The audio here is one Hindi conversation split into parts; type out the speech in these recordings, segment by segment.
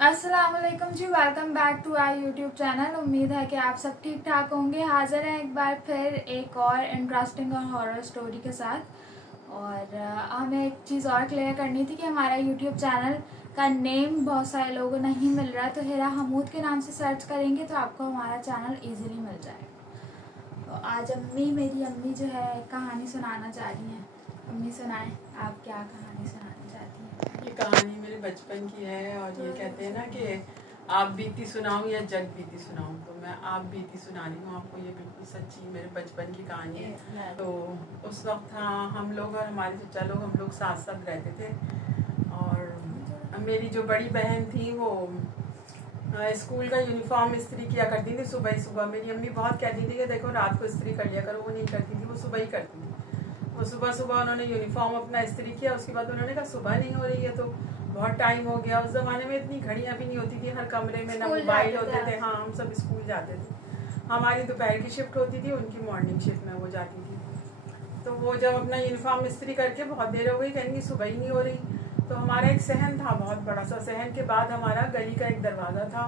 अस्सलामुअलैकुम जी, welcome back to our YouTube channel. उम्मीद है कि आप सब ठीक ठाक होंगे। हाजिर हैं एक बार फिर एक और इंटरेस्टिंग और हॉरर स्टोरी के साथ। और हमें एक चीज़ और क्लियर करनी थी कि हमारा यूट्यूब चैनल का नेम बहुत सारे लोगों को नहीं मिल रहा है, तो हिरा हमूद के नाम से सर्च करेंगे तो आपको हमारा चैनल ईजिली मिल जाएगा। तो आज मेरी अम्मी जो है कहानी सुनाना चाह रही हैं। अम्मी सुनाएं, आप क्या कहानी सुनाना चाहती हैं? ये कहानी मेरे बचपन की है और ये कहते हैं ना कि आप बीती सुनाऊं या जग बीती सुनाऊं, तो मैं आप बीती सुना रही हूँ आपको। ये बिल्कुल सच्ची मेरे बचपन की कहानी है। तो उस वक्त हम लोग और हमारे चचा लोग, हम लोग साथ साथ रहते थे। और मेरी जो बड़ी बहन थी वो स्कूल का यूनिफॉर्म इस्त्री किया करती थी सुबह ही सुबह। मेरी अम्मी बहुत कहती थी कि देखो रात को इस्त्री कर लिया करो, वो नहीं करती थी, वो सुबह ही करती थी। वो सुबह सुबह उन्होंने यूनिफॉर्म अपना इस्त्री किया। उसके बाद उन्होंने कहा सुबह नहीं हो रही है तो बहुत टाइम हो गया। उस ज़माने में इतनी घड़ियाँ भी नहीं होती थी हर कमरे में, ना मोबाइल होते थे। हाँ, हम सब स्कूल जाते थे। हमारी दोपहर की शिफ्ट होती थी, उनकी मॉर्निंग शिफ्ट में वो जाती थी। तो वो जब अपना यूनिफॉर्म इस्त्री करके बहुत देर हो गई, कहेंगी सुबह ही नहीं हो रही। तो हमारा एक सहन था, बहुत बड़ा सा सहन के बाद हमारा गली का एक दरवाज़ा था।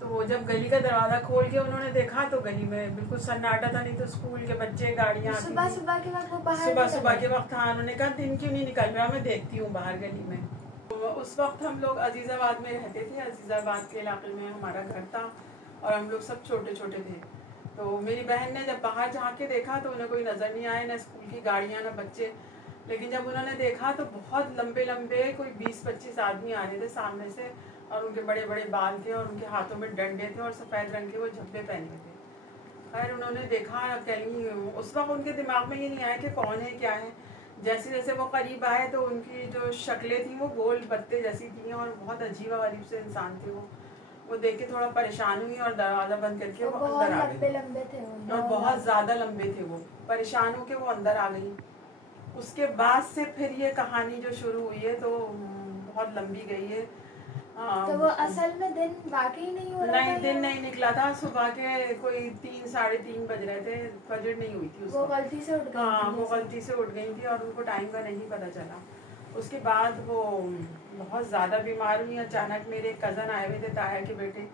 तो वो जब गली का दरवाजा खोल के उन्होंने देखा तो गली में बिल्कुल सन्नाटा था। नहीं तो स्कूल के बच्चे, गाड़ियाँ सुबह सुबह के वक्त वो बाहर सुबह के वक्त। हाँ, उन्होंने कहा दिन क्यों नहीं निकल रहा, मैं देखती हूँ बाहर गली में। तो उस वक्त हम लोग अजीज़ाबाद में रहते थे। अजीज़ाबाद के इलाके में हमारा घर था और हम लोग सब छोटे छोटे थे। तो मेरी बहन ने जब बाहर झाँक के देखा तो उन्हें कोई नज़र नहीं आया, ना स्कूल की गाड़ियाँ ना बच्चे। लेकिन जब उन्होंने देखा तो बहुत लंबे लंबे कोई 20-25 आदमी आ रहे थे सामने से, और उनके बड़े बड़े बाल थे और उनके हाथों में डंडे थे और सफ़ेद रंग के वो झब्बे पहने थे। खैर उन्होंने देखा, कहीं उस वक्त उनके दिमाग में ये नहीं आया कि कौन है क्या है। जैसे जैसे वो करीब आए तो उनकी जो शक्लें थी वो गोल बत्ते जैसी थी और बहुत अजीब अजीब से इंसान थे वो देख के थोड़ा परेशान हुई और दरवाज़ा बंद करके वो अंदर आ गई। लंबे थे और बहुत ज़्यादा लंबे थे। वो परेशान होके वो अंदर आ गई। उसके बाद से फिर ये कहानी जो शुरू हुई है तो बहुत लंबी गई है। तो वो असल में दिन वाकई नहीं हो रहा था? नहीं, दिन नहीं निकला था। सुबह के कोई 3-3:30 बज रहे थे, फजर नहीं हुई थी। वो गलती से उठ गई। हाँ, वो गलती से उठ गई थी और उनको टाइम का नहीं पता चला। उसके बाद वो बहुत ज़्यादा बीमार हुई। अचानक मेरे कज़न आए हुए थे, ताया के बेटे,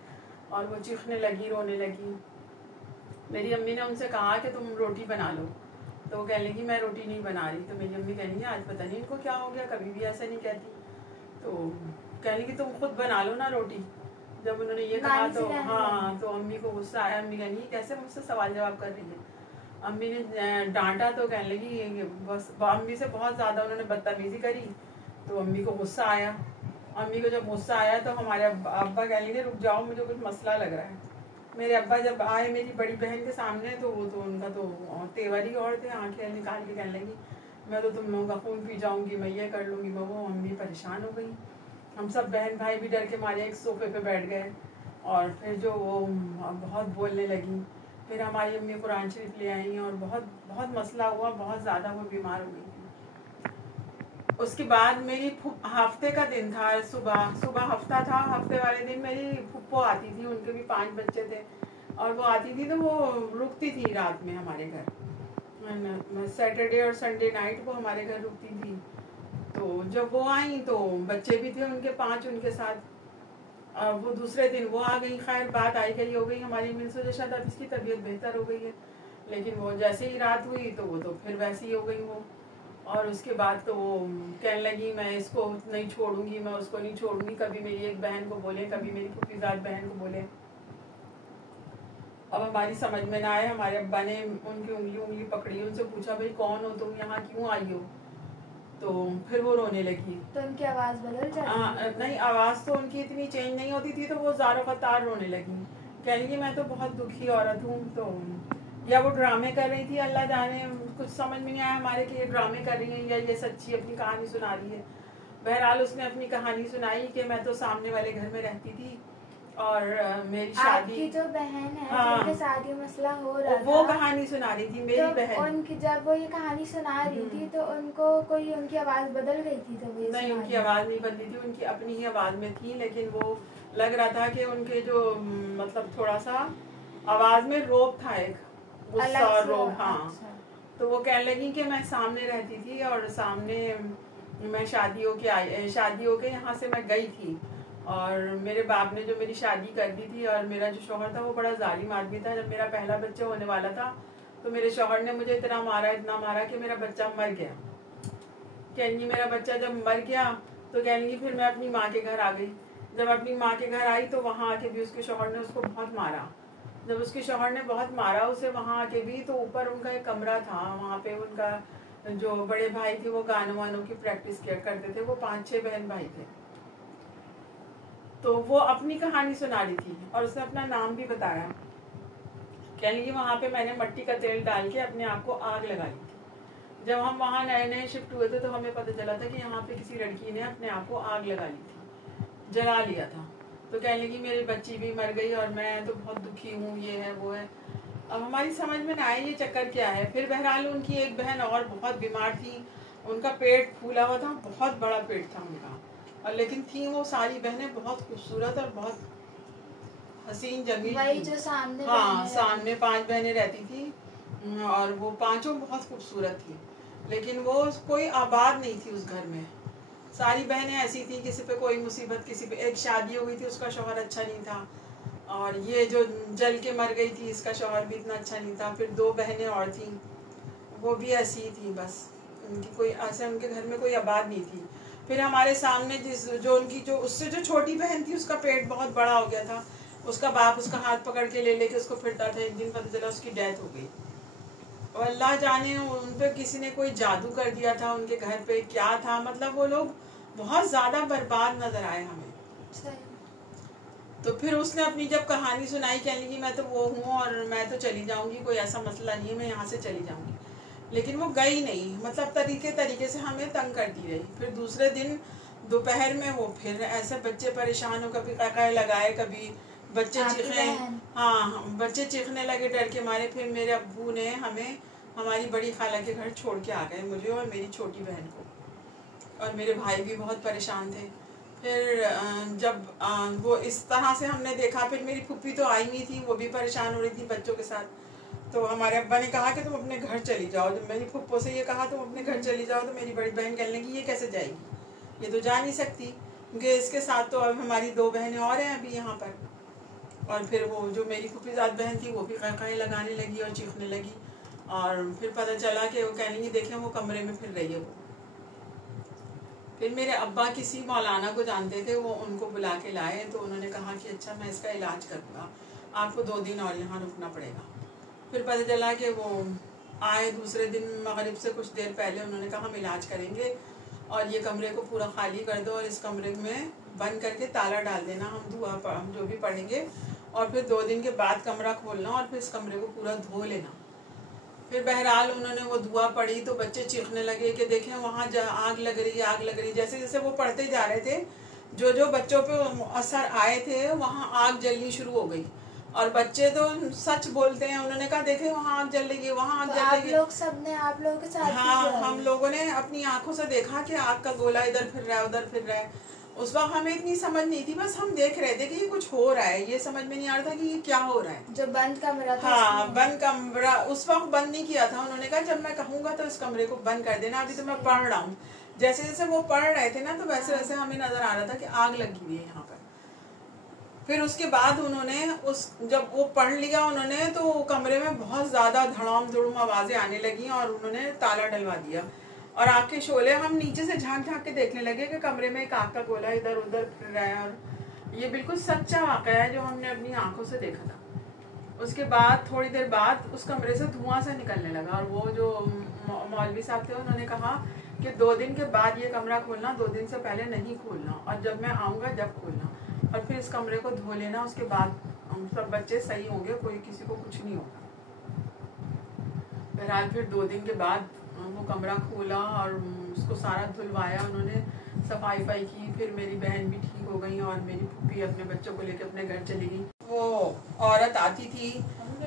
और वो चीखने लगी, रोने लगी। मेरी अम्मी ने उनसे कहा कि तुम रोटी बना लो। तो वो कहने लगी मैं रोटी नहीं बना रही। तो मेरी अम्मी कहनी आज पता नहीं इनको क्या हो गया, कभी भी ऐसा नहीं कहती। तो कहने लगी तुम खुद बना लो ना रोटी। जब उन्होंने ये कहा तो हाँ, तो अम्मी को गुस्सा आया। अम्मी कहनी कैसे मुझसे सवाल जवाब कर रही है। अम्मी ने डांटा तो कहने लगी बस, अम्मी से बहुत ज़्यादा उन्होंने बदतमीजी करी। तो अम्मी को गुस्सा आया। अम्मी को जब गुस्सा आया तो हमारे अब्बा कहने लगे रुक जाओ, मुझे कुछ मसला लग रहा है। मेरे अब्बा जब आए मेरी बड़ी बहन के सामने तो वो तो उनका तो तेवर ही और थे। आंखें निकाल के कहने लगी मैं तो तुम लोगों का खून पी जाऊंगी, मैं ये कर लूँगी, मैं वो। अम्मी परेशान हो गई। हम सब बहन भाई भी डर के मारे एक सोफे पे बैठ गए और फिर जो वो बहुत बोलने लगी। फिर हमारी अम्मी कुरान शरीफ ले आई और बहुत बहुत मसला हुआ, बहुत ज़्यादा वो बीमार हो गई थी। उसके बाद मेरी हफ्ते का दिन था, सुबह हफ्ता था। हफ्ते वाले दिन मेरी फुप्पो आती थी, उनके भी 5 बच्चे थे और वो आती थी तो वो रुकती थी रात में हमारे घर। सैटरडे और संडे नाइट वो हमारे घर रुकती थी। तो जब वो आई तो बच्चे भी थे उनके 5 उनके साथ। वो दूसरे दिन वो आ गई। खैर बात आई गई हो गई। हमारी अम्मी ने सोचा शायद अब इसकी तबीयत बेहतर हो गई है, लेकिन वो जैसे ही रात हुई तो वो तो फिर वैसी ही हो गई वो। और उसके बाद तो वो कहने लगी मैं इसको नहीं छोड़ूंगी, मैं उसको नहीं छोड़ूंगी। कभी मेरी एक बहन को बोले, कभी मेरी फुफीजाद बहन को बोले। अब हमारी समझ में ना आए। हमारे अब्बा ने उनकी उंगली पकड़ी, उनसे पूछा भाई कौन हो तुम, यहाँ क्यों आई हो। तो फिर वो रोने लगी। तो उनकी आवाज़ बदल जाती? नहीं, आवाज़ तो उनकी इतनी चेंज नहीं होती थी। तो वो ज़ारो क़तार रोने लगी। कह लगी मैं तो बहुत दुखी औरत हूँ। तो या वो ड्रामे कर रही थी, अल्लाह जाने, कुछ समझ में नहीं आया हमारे कि ये ड्रामे कर रही है या ये सच्ची अपनी कहानी सुना रही है। बहरहाल उसने अपनी कहानी सुनाई कि मैं तो सामने वाले घर में रहती थी और मेरी शादी, आपकी जो बहन है हाँ, जिनके साथ ये मसला हो रहा वो था, कहानी सुना रही थी मेरी बहन। उनकी जब वो ये कहानी सुना रही थी तो उनको कोई उनकी आवाज़ बदल गई थी? जब ये नहीं, उनकी आवाज़ नहीं बदली थी, उनकी अपनी ही आवाज़ में थी। लेकिन वो लग रहा था कि उनके जो मतलब थोड़ा सा आवाज़ में रोब था, एक गुस्सा और रोब। हाँ, अच्छा। तो वो कहने लगी कि मैं सामने रहती थी और सामने मैं शादी होके यहाँ से मैं गई थी और मेरे बाप ने जो मेरी शादी कर दी थी, और मेरा जो शौहर था वो बड़ा जालिम आदमी था। जब मेरा पहला बच्चा होने वाला था तो मेरे शौहर ने मुझे इतना मारा कि मेरा बच्चा मर गया। कहेंगी मेरा बच्चा जब मर गया तो कहेंगी फिर मैं अपनी माँ के घर आ गई। जब अपनी माँ के घर आई तो वहाँ आके भी उसके शौहर ने उसको बहुत मारा। जब उसके शौहर ने बहुत मारा उसे वहाँ आके भी, तो ऊपर उनका एक कमरा था, वहाँ पे उनका जो बड़े भाई थे वो गानों वानों की प्रैक्टिस किया करते थे। वो 5-6 बहन भाई थे। तो वो अपनी कहानी सुना रही थी और उसने अपना नाम भी बताया। कह लीजिए वहाँ पे मैंने मट्टी का तेल डाल के अपने आप को आग लगाई थी। जब हम वहाँ नए नए शिफ्ट हुए थे तो हमें पता चला था कि यहाँ पे किसी लड़की ने अपने आप को आग लगा ली थी, जला लिया था। तो कहने लगी मेरी बच्ची भी मर गई और मैं तो बहुत दुखी हूँ, ये है वो है। अब हमारी समझ में ना आए ये चक्कर क्या है। फिर बहरहाल उनकी एक बहन और बहुत बीमार थी, उनका पेट फूला हुआ था, बहुत बड़ा पेट था उनका, और लेकिन थी वो सारी बहनें बहुत खूबसूरत और बहुत हसीन जमील वही थी। जो सामने हाँ, सामने 5 बहनें रहती थी और वो 5ओं बहुत खूबसूरत थी, लेकिन वो कोई आबाद नहीं थी उस घर में। सारी बहनें ऐसी थी, किसी पे कोई मुसीबत, किसी पे। एक शादी हो गई थी, उसका शौहर अच्छा नहीं था, और ये जो जल के मर गई थी इसका शौहर भी इतना अच्छा नहीं था। फिर 2 बहनें और थी, वो भी ऐसी ही थी, बस उनकी कोई ऐसे उनके घर में कोई आबाद नहीं थी। फिर हमारे सामने जो उनकी जो उससे जो छोटी बहन थी उसका पेट बहुत बड़ा हो गया था। उसका बाप उसका हाथ पकड़ के ले लेके उसको फिरता था। एक दिन पता चला उसकी डेथ हो गई, और अल्लाह जाने उन पे किसी ने कोई जादू कर दिया था, उनके घर पे क्या था। मतलब वो लोग बहुत ज्यादा बर्बाद नजर आए हमें। तो फिर उसने अपनी जब कहानी सुनाई, कहने लगी मैं तो वो हूँ और मैं तो चली जाऊंगी, कोई ऐसा मसला नहीं है, मैं यहाँ से चली जाऊंगी। लेकिन वो गई नहीं, मतलब तरीके से हमें तंग करती रही। फिर दूसरे दिन दोपहर में वो फिर ऐसे बच्चे परेशान हो, कभी काका लगाए, कभी बच्चे चीखे। हाँ, बच्चे चीखने लगे डर के मारे। फिर मेरे अब्बू ने हमें हमारी बड़ी खाला के घर छोड़ के आ गए, मुझे और मेरी छोटी बहन को, और मेरे भाई भी बहुत परेशान थे। फिर जब वो इस तरह से हमने देखा, फिर मेरी फूफी तो आई नहीं थी, वो भी परेशान हो रही थी बच्चों के साथ। तो हमारे अब्बा ने कहा कि तुम अपने घर चली जाओ। जब मेरी फुप्पो से ये कहा तुम अपने घर चली जाओ, तो मेरी बड़ी बहन कहने लगी ये कैसे जाएगी, ये तो जा नहीं सकती, क्योंकि इसके साथ तो अब हमारी 2 बहनें और हैं अभी यहाँ पर। और फिर वो जो मेरी फुफीजात बहन थी वो भी काकाएँ लगाने लगी और चीखने लगी। और फिर पता चला कि वो कहने लगी देखें वो कमरे में फिर रही है वो। फिर मेरे अब्बा किसी मौलाना को जानते थे, वो उनको बुला के लाए। तो उन्होंने कहा कि अच्छा मैं इसका इलाज करूँगा, आपको 2 दिन और यहाँ रुकना पड़ेगा। फिर पता चला कि वो आए दूसरे दिन मगरिब से कुछ देर पहले, उन्होंने कहा हम इलाज करेंगे और ये कमरे को पूरा खाली कर दो और इस कमरे में बंद करके ताला डाल देना, हम जो भी पढ़ेंगे, और फिर 2 दिन के बाद कमरा खोलना और फिर इस कमरे को पूरा धो लेना। फिर बहरहाल उन्होंने वो दुआ पढ़ी तो बच्चे चीखने लगे कि देखें वहाँ आग लग रही है, आग लग रही। जैसे जैसे वो पढ़ते जा रहे थे, जो जो बच्चों पे असर आए थे वहाँ आग जलनी शुरू हो गई। और बच्चे तो सच बोलते हैं, उन्होंने कहा देखे वहाँ आग जल रही है, वहाँ आग जल रही है। आप लोगों के साथ हाँ, हम लोगों ने अपनी आंखों से देखा कि आग का गोला इधर फिर रहा है उधर फिर रहा है। उस वक्त हमें इतनी समझ नहीं थी, बस हम देख रहे थे कि ये कुछ हो रहा है, ये समझ में नहीं आ रहा था कि ये क्या हो रहा है। जो बंद कमरा था, हाँ, बंद कमरा उस वक्त बंद नहीं किया था। उन्होंने कहा जब मैं कहूँगा तो इस कमरे को बंद कर देना, अभी तो मैं पढ़ रहा हूँ। जैसे जैसे वो पढ़ रहे थे ना, तो वैसे वैसे हमें नजर आ रहा था कि आग लगी हुई है यहाँ पर। फिर उसके बाद उन्होंने जब वो पढ़ लिया उन्होंने, तो कमरे में बहुत ज्यादा धड़ाम धुड़ूम आवाजें आने लगी और उन्होंने ताला डलवा दिया और आग के शोले। हम नीचे से झांक झांक के देखने लगे कि कमरे में एक आग का गोला इधर उधर फिर रहा है, और ये बिल्कुल सच्चा वाकया है जो हमने अपनी आंखों से देखा था। उसके बाद थोड़ी देर बाद उस कमरे से धुआं सा निकलने लगा, और वो जो मौलवी साहब थे उन्होंने कहा कि 2 दिन के बाद ये कमरा खोलना, 2 दिन से पहले नहीं खोलना, और जब मैं आऊँगा जब खोलना, और फिर इस कमरे को धो लेना। उसके बाद सब बच्चे सही होंगे, कोई किसी को कुछ नहीं होगा। बहरहाल फिर 2 दिन के बाद वो कमरा खोला और उसको सारा धुलवाया उन्होंने, सफाई वफाई की। फिर मेरी बहन भी ठीक हो गई और मेरी फूफी अपने बच्चों को लेकर अपने घर चली गई। वो औरत आती थी,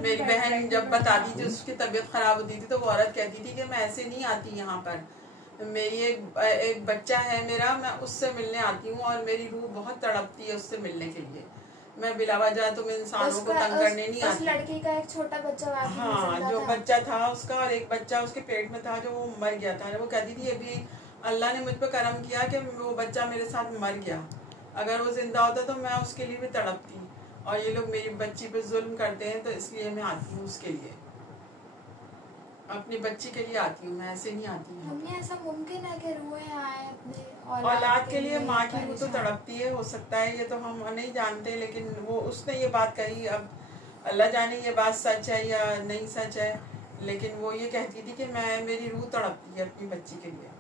मेरी बहन जब बताती थी उसकी तबीयत खराब होती थी, तो वो औरत कहती थी कि मैं ऐसे नहीं आती यहाँ पर, मेरी एक बच्चा है मेरा, मैं उससे मिलने आती हूँ और मेरी रूह बहुत तड़पती है उससे मिलने के लिए, मैं बिलावजा तुम इंसानों को तंग करने नहीं आती। लड़की का एक छोटा बच्चा, हाँ, जो बच्चा था उसका, और एक बच्चा उसके पेट में था जो वो मर गया था। वो कहती थी अभी अल्लाह ने मुझ पर करम किया कि वो बच्चा मेरे साथ मर गया, अगर वो जिंदा होता तो मैं उसके लिए भी तड़पती, और ये लोग मेरी बच्ची पे जुल्म करते हैं तो इसलिए मैं आती हूँ उसके लिए, अपनी बच्ची के लिए आती हूँ, मैं ऐसे नहीं आती हूँ। मम्मी ऐसा मुमकिन है कि रूहें आए अपने औलाद के लिए? माँ की रूह तो तड़पती है, हो सकता है, ये तो हम नहीं जानते, लेकिन वो उसने ये बात कही, अब अल्लाह जाने ये बात सच है या नहीं सच है, लेकिन वो ये कहती थी कि मेरी रूह तड़पती है अपनी बच्ची के लिए,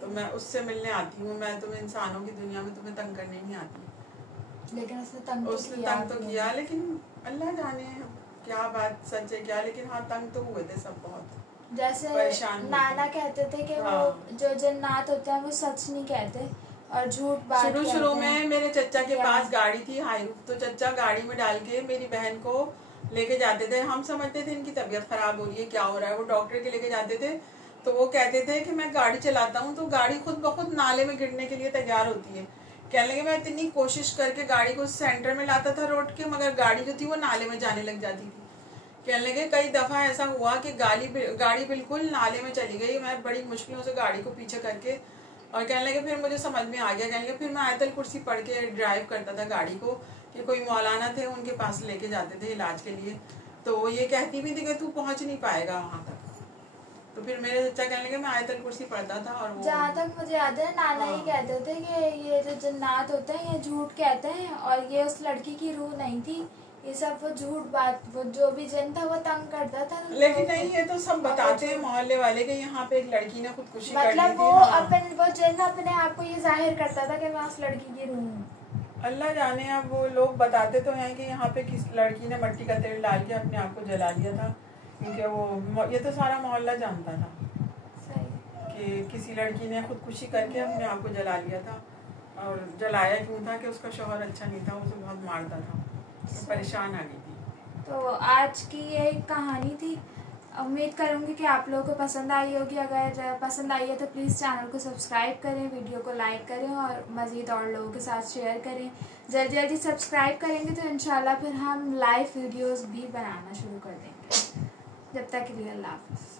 तो मैं उससे मिलने आती हूँ। मैं तुम्हें इंसानों की दुनिया में तुम्हें तंग करने नहीं आती। लेकिन उसने तंग तो किया, लेकिन अल्लाह जाने क्या बात सच है क्या, लेकिन हाँ तंग तो हुए थे सब बहुत, जैसे नाना कहते थे कि हाँ। वो जो जन्नात होते हैं वो सच नहीं कहते और झूठ बात शुरू में मेरे चचा के पास गाड़ी थी हाईरूफ, तो चचा गाड़ी में डाल के मेरी बहन को लेके जाते थे। हम समझते थे इनकी तबीयत खराब हो रही है, क्या हो रहा है, वो डॉक्टर के लेके जाते थे, तो वो कहते थे कि मैं गाड़ी चलाता हूँ तो गाड़ी खुद ब खुद नाले में गिरने के लिए तैयार होती है। कहने लगे मैं इतनी कोशिश करके गाड़ी को सेंटर में लाता था रोड के, मगर गाड़ी जो थी वो नाले में जाने लग जाती थी। कहने लगे कई दफा ऐसा हुआ कि गाड़ी बिल्कुल नाले में चली गई, मैं बड़ी मुश्किलों से गाड़ी को पीछे करके, और कहने लगे फिर मुझे समझ में आ गया, कहने लगे फिर मैं आयतल कुर्सी पढ़ के ड्राइव करता था गाड़ी को, कि कोई मौलाना थे उनके पास लेके जाते थे इलाज के लिए, तो वो ये कहती भी थी कि तू पहुंच नहीं पाएगा वहां तक। तो फिर मेरे चचा कहने लगे मैं आयतल कुर्सी पढ़ता था। और जहाँ तक मुझे याद है नाना ही कहते थे कि ये जो जन्नात होते हैं ये झूठ कहते हैं, और ये उस लड़की की रूह नहीं थी, ये सब वो झूठ बात, वो जो भी जिन था वो तंग करता था। लेकिन नहीं, ये तो सब बताते हैं मोहल्ले वाले के यहाँ पे एक लड़की ने खुदकुशी कर ली थी। मतलब वो वो जिन अपने आप को ये जाहिर करता था कि मैं उस लड़की की रूह हूँ। अल्लाह जाने, अब वो लोग बताते तो हैं कि यहाँ पे किस लड़की ने मट्टी का तेल डाल के अपने आप को जला लिया था, क्योंकि वो ये तो सारा मोहल्ला जानता था कि किसी लड़की ने खुदकुशी करके अपने आप को जला लिया था। और जलाया क्यों था कि उसका शौहर अच्छा नहीं था, उसे बहुत मारता था, तो परेशान आ गई थी। तो आज की ये कहानी थी, उम्मीद करूँगी कि आप लोगों को पसंद आई होगी। अगर पसंद आई है तो प्लीज़ चैनल को सब्सक्राइब करें, वीडियो को लाइक करें और मज़ीद और लोगों के साथ शेयर करें। जल्दी जल्दी सब्सक्राइब करेंगे तो इंशाल्लाह फिर हम लाइव वीडियोस भी बनाना शुरू कर देंगे। जब तक के लिए अल्लाह हाफ़िज़।